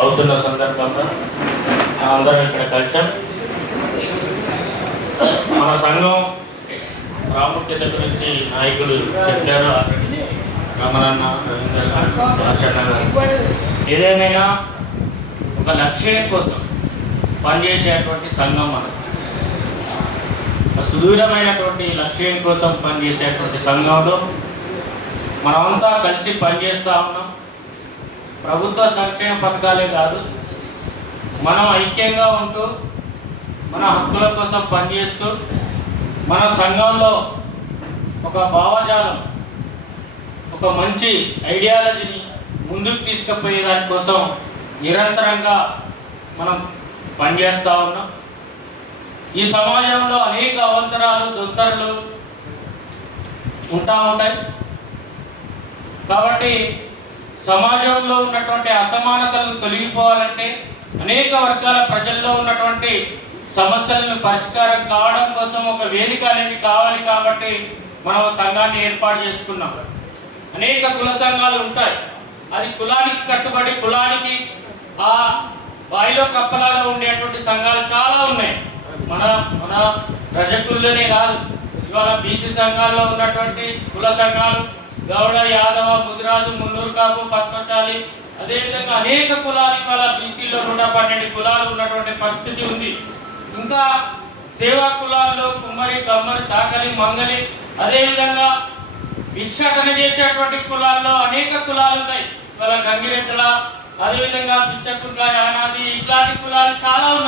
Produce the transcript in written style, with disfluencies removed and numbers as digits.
అవుతున్న సందర్భంగా అందరం ఇక్కడ కలిసాం. మన సంఘం ప్రాముఖ్యత గురించి నాయకులు చెప్పారు. రమణన్న, ఏదేమైనా ఒక లక్ష్యం కోసం పనిచేసేటువంటి సంఘం మనం. సుదూరమైనటువంటి లక్ష్యం కోసం పనిచేసేటువంటి సంఘంలో మనమంతా కలిసి పనిచేస్తూ ఉన్నాం. ప్రభుత్వ సంక్షేమ పథకాలే కాదు, మనం ఐక్యంగా ఉంటూ మన హక్కుల కోసం పనిచేస్తూ మన సంఘంలో ఒక భావజాలం, ఒక మంచి ఐడియాలజీని ముందుకు తీసుకుపోయే దానికోసం నిరంతరంగా మనం పనిచేస్తూ ఉన్నాం. ఈ సమాజంలో అనేక అవంతరాలు, దొంతరలు ఉంటాయి. కాబట్టి సమాజంలో ఉన్నటువంటి అసమానతలను తొలగిపోవాలంటే అనేక వర్గాల ప్రజల్లో ఉన్నటువంటి సమస్యలను పరిష్కారం కావడం కోసం ఒక వేదిక అనేది కావాలి. కాబట్టి మనం సంఘాన్ని ఏర్పాటు చేసుకున్నాం. అనేక కుల సంఘాలు ఉంటాయి. అది కులానికి కట్టుబడి కులానికి ఆ బాయిలో కప్పలాగా ఉండేటువంటి సంఘాలు చాలా ఉన్నాయి. మన మన రజకుల్లోనే కాదు, ఇవాళ బీసీ సంఘాల్లో ఉన్నటువంటి కుల సంఘాలు గౌడ, యాదవ, ముదిరాజు, మున్నూరు కాపు, పద్మశాలి, అదేవిధంగా అనేక కులాలు ఇవాళ బీసీలో 112 కులాలు ఉన్నటువంటి పరిస్థితి ఉంది. ఇంకా సేవా కులాల్లో కుమ్మరి, కమ్మరి, సాకలి, మంగలి, అదేవిధంగా భిక్షాటన చేసేటువంటి కులాల్లో అనేక కులాలు ఉన్నాయి. ఇవాళ గంగిరెద్దుల, అదేవిధంగా పిచ్చకుట్ల, యానాది, ఇట్లాంటి కులాలు చాలా ఉన్నాయి.